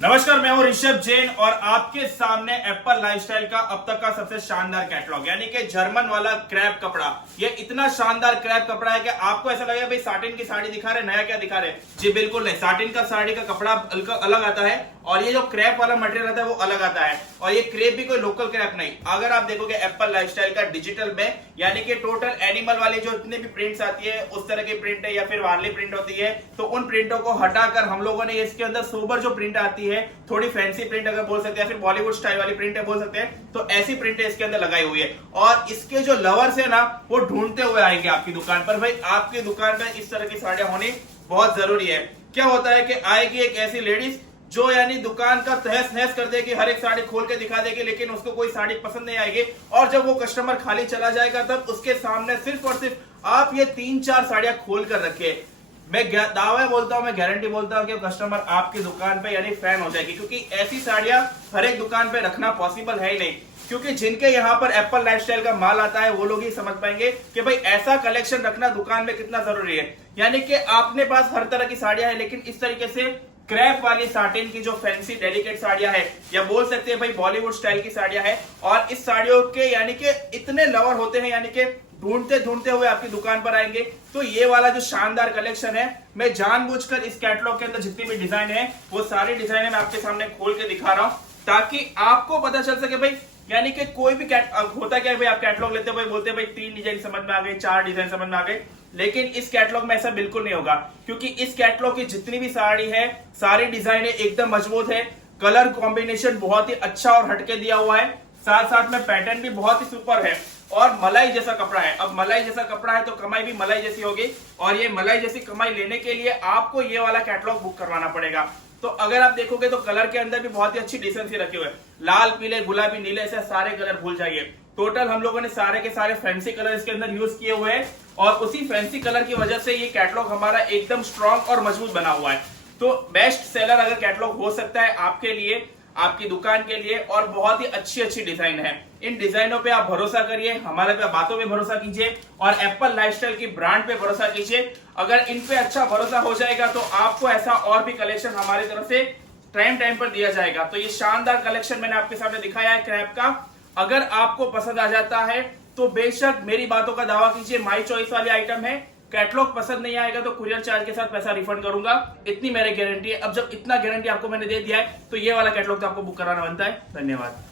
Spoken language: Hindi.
नमस्कार, मैं हूं ऋषभ जैन और आपके सामने एप्पल लाइफस्टाइल का अब तक का सबसे शानदार कैटलॉग यानी कि जर्मन वाला क्रैप कपड़ा। ये इतना शानदार क्रैप कपड़ा है कि आपको ऐसा लगेगा भाई साटिन की साड़ी दिखा रहे, नया क्या दिखा रहे। जी बिल्कुल नहीं, साटिन का साड़ी का कपड़ा अलग आता है और ये जो क्रैप वाला मटेरियल आता है वो अलग आता है। और ये क्रैप भी कोई लोकल क्रैप नहीं, अगर आप देखोगे एप्पल लाइफस्टाइल का डिजिटल में यानी कि टोटल एनिमल वाली जो इतने भी प्रिंट्स आती है उस तरह की प्रिंट है या फिर वार्ली प्रिंट होती है, तो उन प्रिंटों को हटाकर हम लोगों ने इसके अंदर सोबर जो प्रिंट आती है, थोड़ी फैंसी प्रिंट अगर बोल सकते हैं, फिर बॉलीवुड स्टाइल वाली प्रिंट है बोल सकते हैं, तो ऐसी प्रिंट इसके अंदर लगाई हुई है। और इसके जो लवर्स है ना वो ढूंढते हुए आएंगे आपकी दुकान पर। भाई आपकी दुकान में इस तरह की साड़ियां होनी बहुत जरूरी है। क्या होता है कि आएगी एक ऐसी लेडीज जो यानी दुकान का तहस नहस कर देगी, हर एक साड़ी खोल के दिखा देगी, लेकिन उसको कोई साड़ी पसंद नहीं आएगी। और जब वो कस्टमर खाली चला जाएगा तब उसके सामने सिर्फ और सिर्फ आप ये 3-4 साड़ियां खोल कर रखिए। मैं दावा बोलता हूं, मैं गारंटी बोलता हूं कि कस्टमर आपकी दुकान पे यानी फैन हो जाएगी, क्योंकि ऐसी साड़ियां हर एक दुकान पे रखना पॉसिबल है ही नहीं। क्योंकि जिनके यहाँ पर एप्पल लाइफस्टाइल का माल आता है वो लोग ही समझ पाएंगे कि भाई ऐसा कलेक्शन रखना दुकान में कितना जरूरी है। यानी कि आपने पास हर तरह की साड़ियां है, लेकिन इस तरीके से क्रैप वाली साटिन की जो फैंसी डेलिकेट साड़ियां है, या बोल सकते हैं भाई बॉलीवुड स्टाइल की साड़ियां है, और इस साड़ियों के यानी कि इतने लवर होते हैं, यानी कि ढूंढते ढूंढते हुए आपकी दुकान पर आएंगे। तो ये वाला जो शानदार कलेक्शन है, मैं जानबूझकर इस कैटलॉग के अंदर जितनी भी डिजाइन है वो सारी डिजाइन मैं आपके सामने खोल के दिखा रहा हूं, ताकि आपको पता चल सके भाई यानी कि कोई भी होता क्या है भाई, आप कैटलॉग लेते हो भाई, बोलते हैं भाई 3 डिजाइन समझ में आ गए, 4 डिजाइन समझ में आ गए, लेकिन इस कैटलॉग में ऐसा बिल्कुल नहीं होगा। क्योंकि इस कैटलॉग की जितनी भी साड़ी है, सारी डिजाइन एकदम मजबूत है, कलर कॉम्बिनेशन बहुत ही अच्छा और हटके दिया हुआ है, साथ साथ में पैटर्न भी बहुत ही सुपर है और मलाई जैसा कपड़ा है। अब मलाई जैसा कपड़ा है तो कमाई भी मलाई जैसी होगी, और ये मलाई जैसी कमाई लेने के लिए आपको ये वाला कैटलॉग बुक करवाना पड़ेगा। तो अगर आप देखोगे तो कलर के अंदर भी बहुत ही अच्छी डिसेंसी रखे हुए, लाल पीले गुलाबी नीले ऐसे सारे कलर भूल जाइए। टोटल हम लोगों ने सारे के सारे फैंसी कलर इसके अंदर यूज किए हुए हैं, और उसी फैंसी कलर की वजह से ये कैटलॉग हमारा एकदम स्ट्रॉन्ग और मजबूत बना हुआ है। तो बेस्ट सेलर अगर कैटलॉग हो सकता है आपके लिए, आपकी दुकान के लिए, और बहुत ही अच्छी अच्छी डिजाइन है। इन डिजाइनों पे आप भरोसा करिए, हमारे पे बातों पे भरोसा कीजिए और एप्पल लाइफस्टाइल की ब्रांड पे भरोसा कीजिए। अगर इन पे अच्छा भरोसा हो जाएगा तो आपको ऐसा और भी कलेक्शन हमारी तरफ से टाइम पर दिया जाएगा। तो ये शानदार कलेक्शन मैंने आपके सामने दिखाया है क्रैप का। अगर आपको पसंद आ जाता है तो बेशक मेरी बातों का दावा कीजिए, माई चॉइस वाली आइटम है। कैटलॉग पसंद नहीं आएगा तो कुरियर चार्ज के साथ पैसा रिफंड करूंगा, इतनी मेरी गारंटी है। अब जब इतना गारंटी आपको मैंने दे दिया है तो ये वाला कैटलॉग तो आपको बुक कराना बनता है। धन्यवाद।